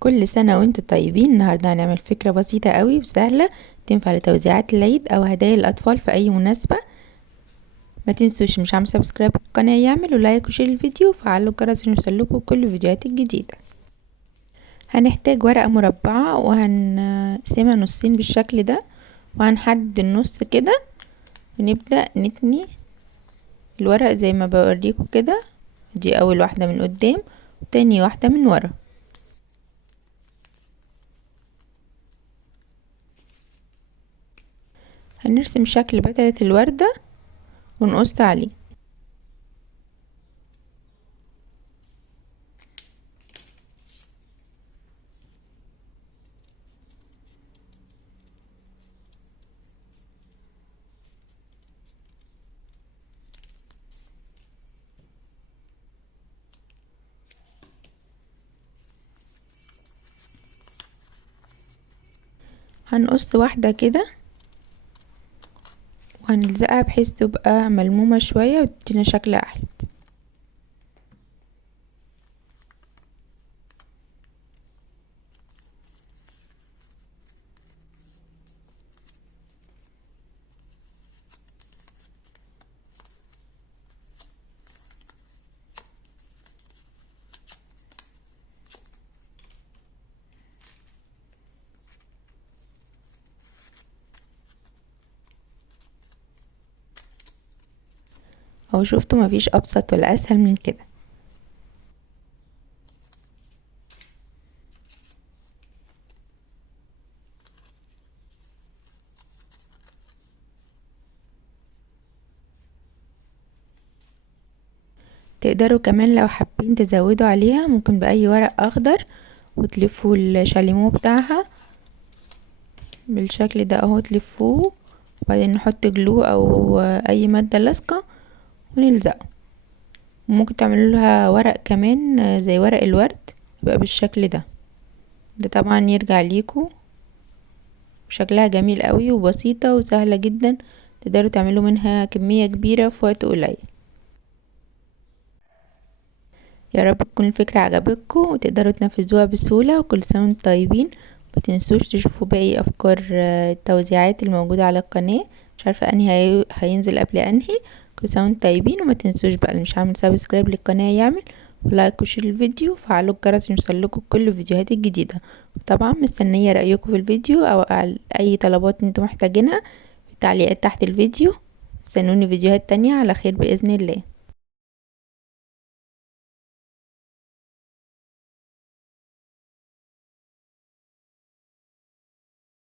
كل سنة وانتم طيبين. النهاردة هنعمل فكرة بسيطة قوي وسهلة تنفع لتوزيعات العيد او هدايا الاطفال في اي مناسبة. ما تنسوش مش عامل سبسكرايب للقناة يعملوا لايك وشير الفيديو وفعلوا الجرس عشان يوصلكوا كل الفيديوهات الجديدة. هنحتاج ورقة مربعة وهنقسمها نصين بالشكل ده، وهنحدد النص كده ونبدأ نتني الورق زي ما بوريكم كده. دي اول واحدة من قدام وتاني واحدة من ورا. هنرسم شكل بتلة الوردة ونقص عليه. هنقص واحدة كده وهنلزقها بحيث تبقى ملمومة شوية وتدينا شكل احلى. اهو شفتوا مفيش ابسط ولا اسهل من كده. تقدروا كمان لو حابين تزودوا عليها ممكن باي ورق اخضر وتلفوا الشاليمو بتاعها بالشكل ده اهو، تلفوه وبعدين نحط جلو او اي مادة لاصقة ونلزقه. وممكن تعملوا لها ورق كمان زي ورق الورد يبقى بالشكل ده. ده طبعا يرجع ليكوا، شكلها جميل قوي وبسيطة وسهلة جدا، تقدروا تعملوا منها كمية كبيرة في وقت قليل. يا رب تكون الفكرة عجبتكم وتقدروا تنفذوها بسهولة، وكل سنة وانتم طيبين. متنسوش تشوفوا باقي افكار التوزيعات الموجودة على القناة، مش عارفة انهي هينزل قبل انهي. كل سنة وانتم طيبين، وما تنسوش بقى اللي مش عامل سبسكرايب للقناة يعمل ولايك وشير الفيديو وفعلوا الجرس عشان يوصلكوا كل الفيديوهات الجديدة. طبعا مستنية رأيكم في الفيديو او اي طلبات انتم محتاجينها في التعليقات تحت الفيديو. استنوني فيديوهات تانية على خير بإذن الله.